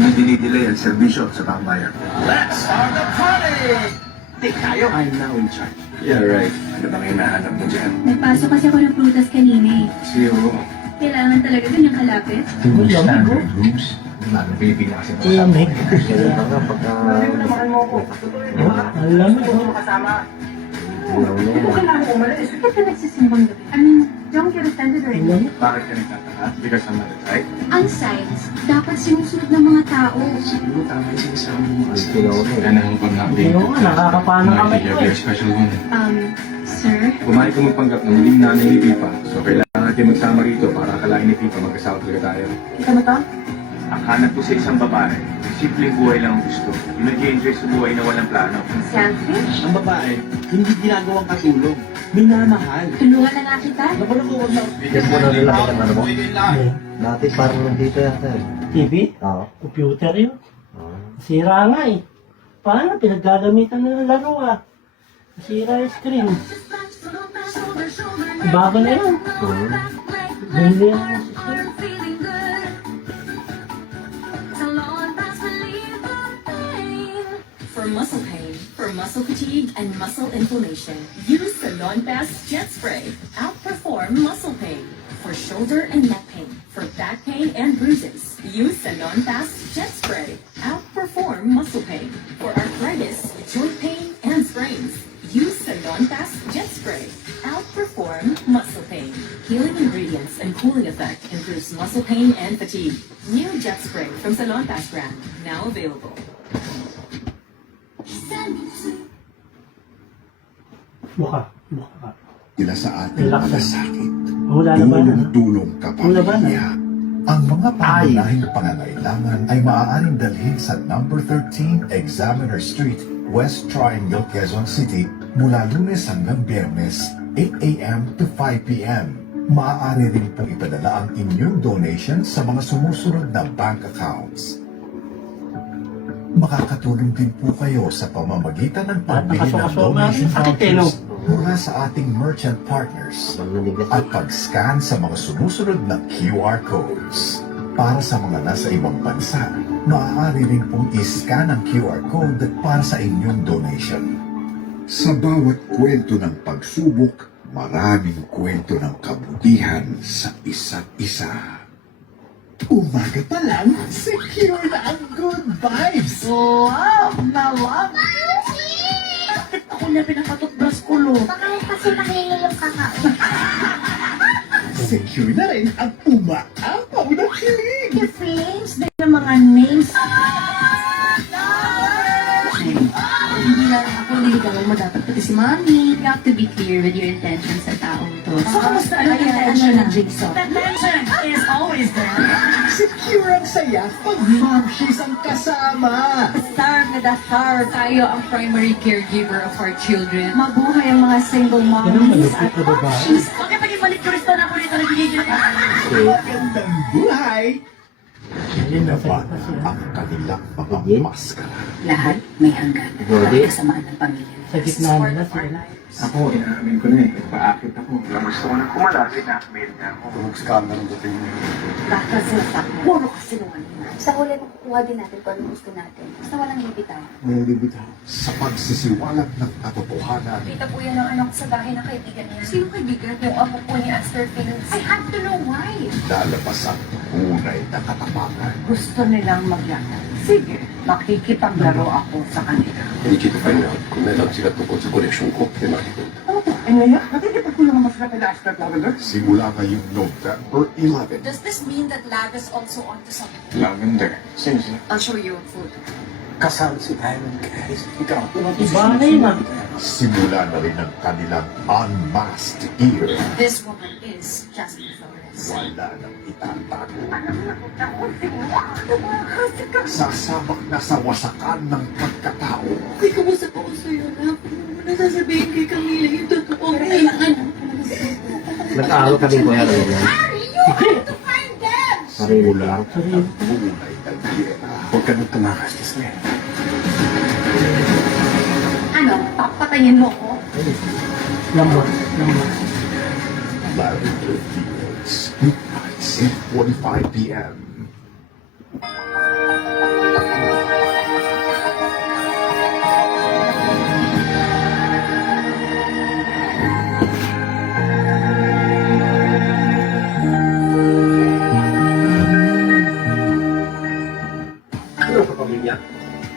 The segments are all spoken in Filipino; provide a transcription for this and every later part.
Hindi dinidelay ang serbisyo sa tambayan. Let's start the party! Take tayo. I'm now in charge. Yeah, right. Ano bang hinahanap mo dyan? Nagpasok kasi ako ng prutas kanina eh. Siyo. Kailangan talaga dun yung kalapit. Standard rooms. Mga Pilipino kasi ito. Lamig. Alam mo. Bakit ka nagsisimbang gabi? I mean, don't get offended or anything. Bakit ka nagtataka? Because I'm not a type? Ang signs, dapat sinusunod ng mga tao. Siguro tama yung sinasabi mo kasi. Kaya na ang pag-update. Oo nga, nakakapanang kamay ko Very eh. special one. Sir? Kumain ko magpanggap ng muling nanay ni Pipa. So kailangan natin magsama rito para akalain ni Pipa magkasawa talaga tayo. Kita mo to? Ang hanap ko sa isang babae, simpleng buhay lang ang gusto. Yung nag-enjoy sa buhay na walang plano. Selfish? Ang babae, hindi ginagawang katulong. Minamahal. Tulungan na nga kita. Naku, huwag na. Bigyan mo na nila ka ng ano mo. Eh, Dati parang nandito yata eh. TV? Oo. Computer yun. Sira nga eh. Paano? Pinaggagamitan na ng laro ah. Sira yung screen. Bago na yun. Bili yan ang system. For muscle pain, for muscle fatigue, and muscle inflammation, use Salon Fast Jet Spray. Outperform muscle pain. For shoulder and neck pain, for back pain and bruises, use Salon Fast Jet Spray. Outperform muscle pain. For arthritis, joint pain, and sprains, use Salon Fast Jet Spray. Outperform muscle pain. Healing ingredients and cooling effect improves muscle pain and fatigue. New Jet Spray from Salon Fast brand, now available. Buka. Buka. Sila sa ating Relax. malasakit. Wala na ba? Tulong-tulong Wala ba na? kapamilya. Ang mga pangunahing pangangailangan ay maaaring dalhin sa number 13 Examiner Street, West Triangle, Quezon City mula Lunes hanggang Biyernes, 8 a.m. to 5 p.m. Maaari rin pong ipadala ang inyong donation sa mga sumusunod na bank accounts. Makakatulong din po kayo sa pamamagitan ng pagbili ng Nakasokasok donation sakit eh, no? vouchers mula sa ating merchant partners at pag-scan sa mga sumusunod na QR codes. Para sa mga nasa ibang bansa, maaari rin pong i-scan ang QR code para sa inyong donation. Sa bawat kwento ng pagsubok, maraming kwento ng kabutihan sa isa't isa. Umaga pa lang, secure na ang good vibes! Wow! Nalang! Bakit ako na pinakatutbras ko, lo? Baka kasi nakilulong kakao. Secure na rin ang umaapaw na kilig! The flames, din ang mga names. Hindi lang ako legal mo dapat pati si Mami. You have to be clear with your intentions sa taong to. So, kamusta ang intention ng Jigsaw? The tension is always there. Secure ang saya pag momshies ang kasama! Starve na dasar. Tayo ang primary caregiver of our children. Mabuhay ang mga single Yan ang mommies malupit at na babae. she's... Bakit maging manicurista na ako dito nagigigil ka? Magandang buhay! Yun na Laban sa ang kanilang mga maskara. Lahat may hanggan. Brody. Kasamaan ng pamilya. Sa gitna nila sila. Ako, inaamin ko na eh. Paakit ako. Gusto ko na kumalapit na mail niya ako. Tumag-scam na ng dating niya. Bakit sinasak mo? Puro kasinungaling. Sa huli, makukuha din natin kung ano gusto natin. Basta walang libitaw. May libitaw. Sa pagsisiwalat ng katotohanan, Kita po yan ng anak ko sa bahay ng kaibigan niya. Sino kaibigan? Yung apo po ni Aster Phillips. I have to know why. lalabas ang tunay na katapangan. Gusto nilang maglakad. Sige, makikipaglaro ako sa kanila. You need to find out kung meron sila tungkol sa koleksyon ko kay Martin. Eh ngayon, nakikipag ko naman masarap na Aster Lavender. Simula ngayong November 11, Does this mean that Lav is also onto something? Lavender. Sino siya? I'll show you a photo. Kasal si Diamond guys. Ikaw. Iba na yun ah. simula na rin ang kanilang unmasked ear. This woman is Jasmine Flores. Wala nang itatago. Sasabak na sa wasakan ng pagkatao. May kamusap ako sa'yo na nasasabihin kay Camila yung totoo. Kailangan Nag-aaral ka din ko yan. Sarili ko lang. Ang tunay na giyera. Huwag ka nang tumakas, Jasmine. Ano? Papatayin mo ko? Lambot. Lambot. Lavender Fields. Weeknights at 45 p.m.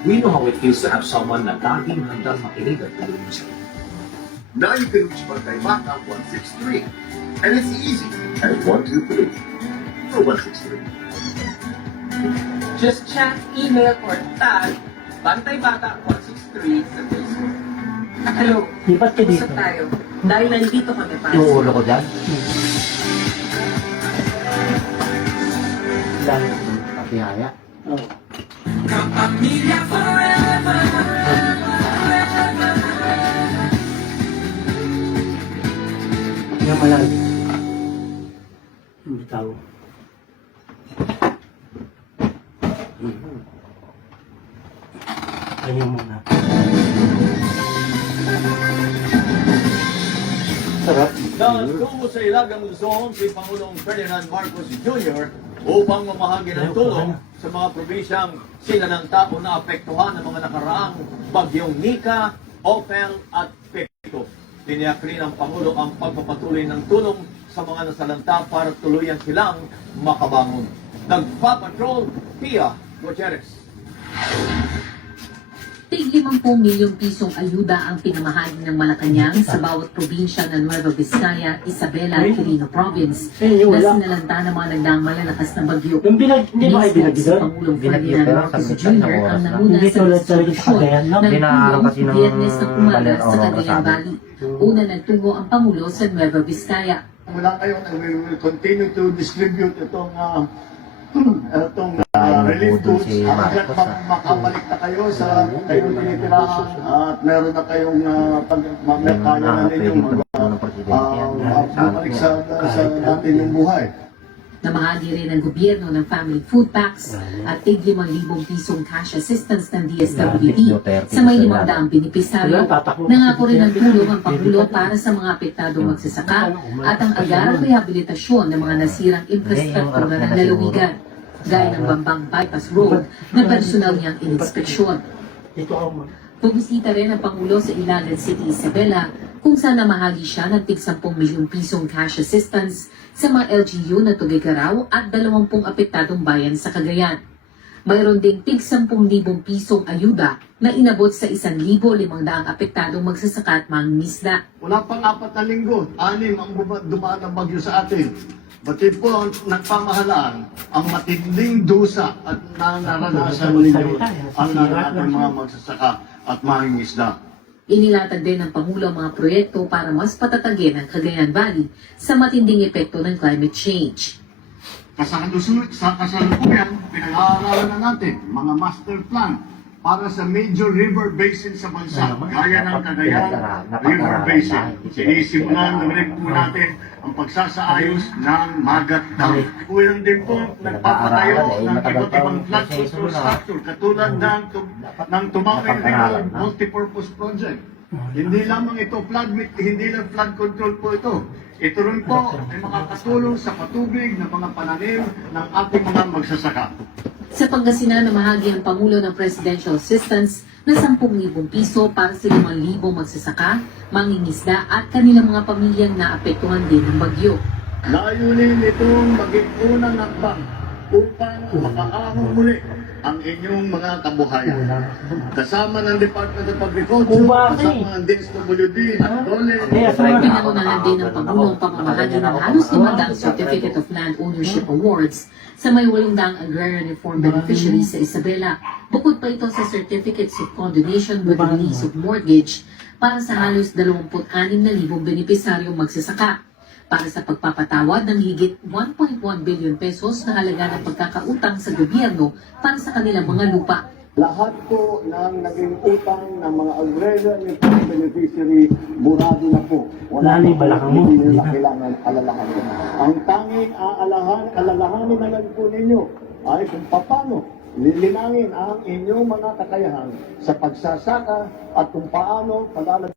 We know how it feels to have someone na laging handang makinig at tulungan sa'yo. Now you can reach Barangay Bata 163. And it's easy at 123 or 163. Just chat, email, or tag Bantay Bata 163 sa Facebook. Hello, Di ba't ka dito? usap tayo. Dahil nandito kami para Yung ulo ko dyan. Dahil. Kapihaya. Oh. Nga malalim. Bitaw. Ayaw muna. Sarap. Nagtungo sa Ilagang Luzon si Pangulong Ferdinand Marcos Jr. upang mamahagi ng tulong sa mga probinsyang sinananta o naapektuhan ng mga nakaraang bagyong Nika, Opel at Peko. Tiniyak rin ng Pangulo ang pagpapatuloy ng tulong sa mga nasalanta para tuluyan silang makabangon. Nagpapatrol, Pia Gutierrez. Tig 50 milyong pisong ayuda ang pinamahagi ng Malacanang sa bawat probinsya ng Nueva Vizcaya, Isabela at Quirino Province na sinalanta ng mga nagdaang malalakas na bagyo. Yung hindi ba kayo binagi Si doon? Pangulong Binagyo, Ferdinand pero Marcos sabi Jr. sa oras ang na. namuna Hindi sa tulad sa distribusyon Cagayan, no? ng Binaharap tulong kasi ng Biyernes na umaga Baler, sa Cagayan sabi. Valley. Una nagtungo ang Pangulo sa Nueva Vizcaya. Wala kayong, we will continue to distribute itong relief goods si hanggat Marcos, makabalik na kayo sa kayong tinitirahan at meron na kayong kaya na ninyong bumalik sa natin yung buhay. Namahagi rin ng gobyerno ng family food packs at tig 5,000 pisong cash assistance ng DSWD sa may 500 benepisaryo. Nangako rin ng tulong ang Pangulo para sa mga apektadong magsasaka at ang agarang rehabilitasyon ng mga nasirang infrastruktura ng lalawigan, gaya ng Bambang Bypass Road na personal niyang ininspeksyon. Dito ako. Bumisita rin ang Pangulo sa Ilagan City, Isabela, kung saan namahagi siya ng tig 10 milyong pisong cash assistance sa mga LGU na Tuguegarao at 20 apektadong bayan sa Cagayan. Mayroon ding tig 10,000 pisong ayuda na inabot sa 1,500 apektadong magsasaka at mangingisda. Wala pang 4 na linggo, 6 ang dumaan ng bagyo sa atin. Batid po ang nagpamahalaan ang matinding dusa at naranasan ninyo ang ating mga magsasaka at mangingisda. Inilatag din ng Pangulo ang mga proyekto para mas patatagin ang Cagayan Valley sa matinding epekto ng climate change. Sa kasalukuyan, pinag-aaralan na natin mga master plan para sa major river basin sa bansa, gaya ng Cagayan River Basin. Sinisimulan na rin po natin ang pagsasaayos ng Magat Dam. Kulang din po nagpapatayo ng iba't ibang flood control structure katulad ng Tumawin River Multipurpose Project. Hindi lamang ito hindi lang flood control po ito. Ito rin po ay makakatulong sa patubig ng mga pananim ng ating mga magsasaka. Sa Pangasinan, namahagi ang Pangulo ng Presidential Assistance na 10,000 piso para sa 5,000 magsasaka, mangingisda at kanilang mga pamilyang naapektuhan din ng bagyo. Layunin itong maging unang hakbang upang makaahon muli ang inyong mga kabuhayan. Kasama ng Department of Agriculture, kasama ng DSWD at DOLE. Pinangunahan din ng Pangulo ang pamamahagi ng halos 500 Certificate of Land Ownership Awards sa may 800 agrarian reform beneficiaries sa Isabela. Bukod pa ito sa Certificates of Condonation with Release of Mortgage para sa halos 26,000 benepisaryong magsasaka, para sa pagpapatawad ng higit 1.1 billion pesos na halaga ng pagkakautang sa gobyerno para sa kanilang mga lupa. Lahat po ng naging utang ng mga agrarian reform beneficiary, burado na po. Wala Lali, balakang mo. hindi nila kailangan alalahanin. Ang tanging alalahanin na lang po ninyo ay kung paano lilinangin ang inyong mga kakayahan sa pagsasaka at kung paano palalagyan